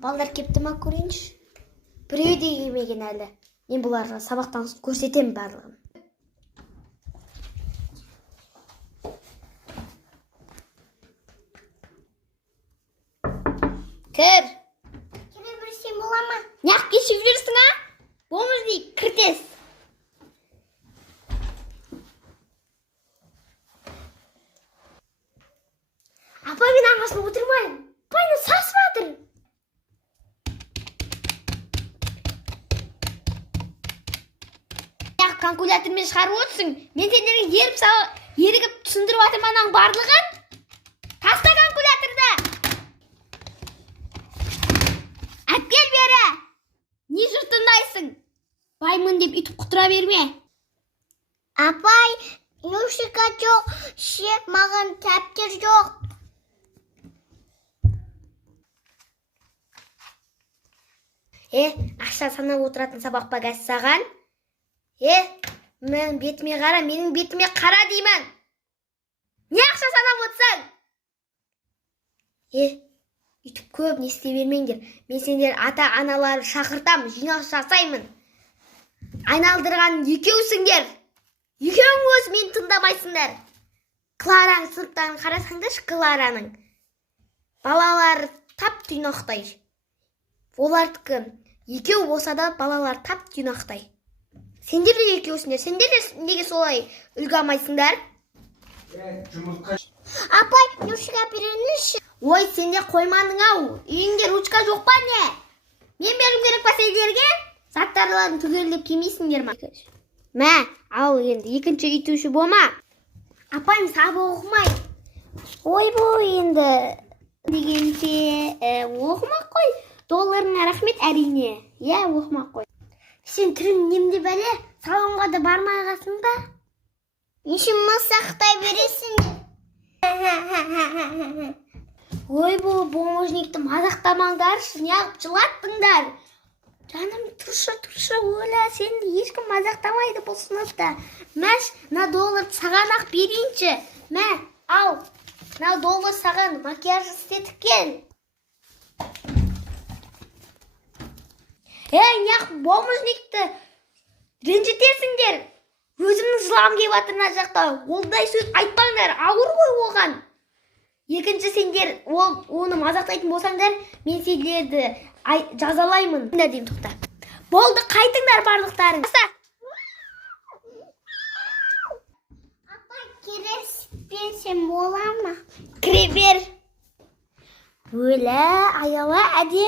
Балдар кепті ма көрейінші? Біреу де келмеген әлі. Мен бұларға сабақтан соң көрсетемін барлығын. Кір. Кіре берсем бола ма? Неғып кешіп жүрсің, а? Болмыз дей, кіртес. Апай, мен аңғасын отырмайым. Апайны сасып атыр. Неғып калькулятормен шығарып отырсың? Мен сендерге ерігіп түсіндіріп атырманың барлығын? Таста калькуляторды. Әткел бері. Не жұртындайсың? Баймын деп үйтіп құтыра берме. Апай, нұшыға жоқ, маған тәптер жоқ. Ақша санап отыратын сабақ па кәз саған? Менің бетіме қара, менің бетіме қара деймін. Не ақша санап отырсың? Үйтіп көп не істей бермеңдер. Мен сендер ата-аналары шақыртам, жиналыс жасаймын. Айналдырған екеусіңдер. Екеуің өз мен тыңдамайсыңдар. Клараның сыныптарын қарасаңдаршы, Клараның. Балалары тап түйнақтай. Олардікі екеу болса да балалар тап түйнақтай. Сендер де екеусіңдер. Сендер де неге солай үлгі алмайсыңдар? Апай, нұшыға беріңізші. Ой, сенде қойманың-ау. Үйіңде ручка жоқ па не? Мен берім керек па сендерге? Заттарларын түгелдеп келмейсіңдер ма? Мә, ал енді екінші үйтуші болма. Апайым сабы оқымай. Ой, бұл енді дегенше оқымақ қой. Долларыңа рахмет әрине. Оқымақ қой. Сен түрін немде бәле, салонға да бармай қалсың ба? Нешін масақтай бересің? Ой, бұл бомжникті мазақтамаңдаршы, неғып жылаттыңдар. Жаным, тұршы, өлі, сенді ешкім мазақтамайды бұл сыныпта. Мәш, на доллар саған-ақ берейінші. Мә, ал, на доллар саған макияж істетіп кел. Неғып бомжникті ренжітесіңдер. Өзімнің жылағым келіп атырына жақта. Олдай сөз айтпаңдар, ауыр ғой оған. Екінші сендер оны мазақтайтын болсаңдар, мен сендерді жазалаймын. Деймін, тоқта. Болды, қайтыңдар барлықтарың. Апай, кіре берсем бола ма? Кіре бер. Өлі, аяла, әдем.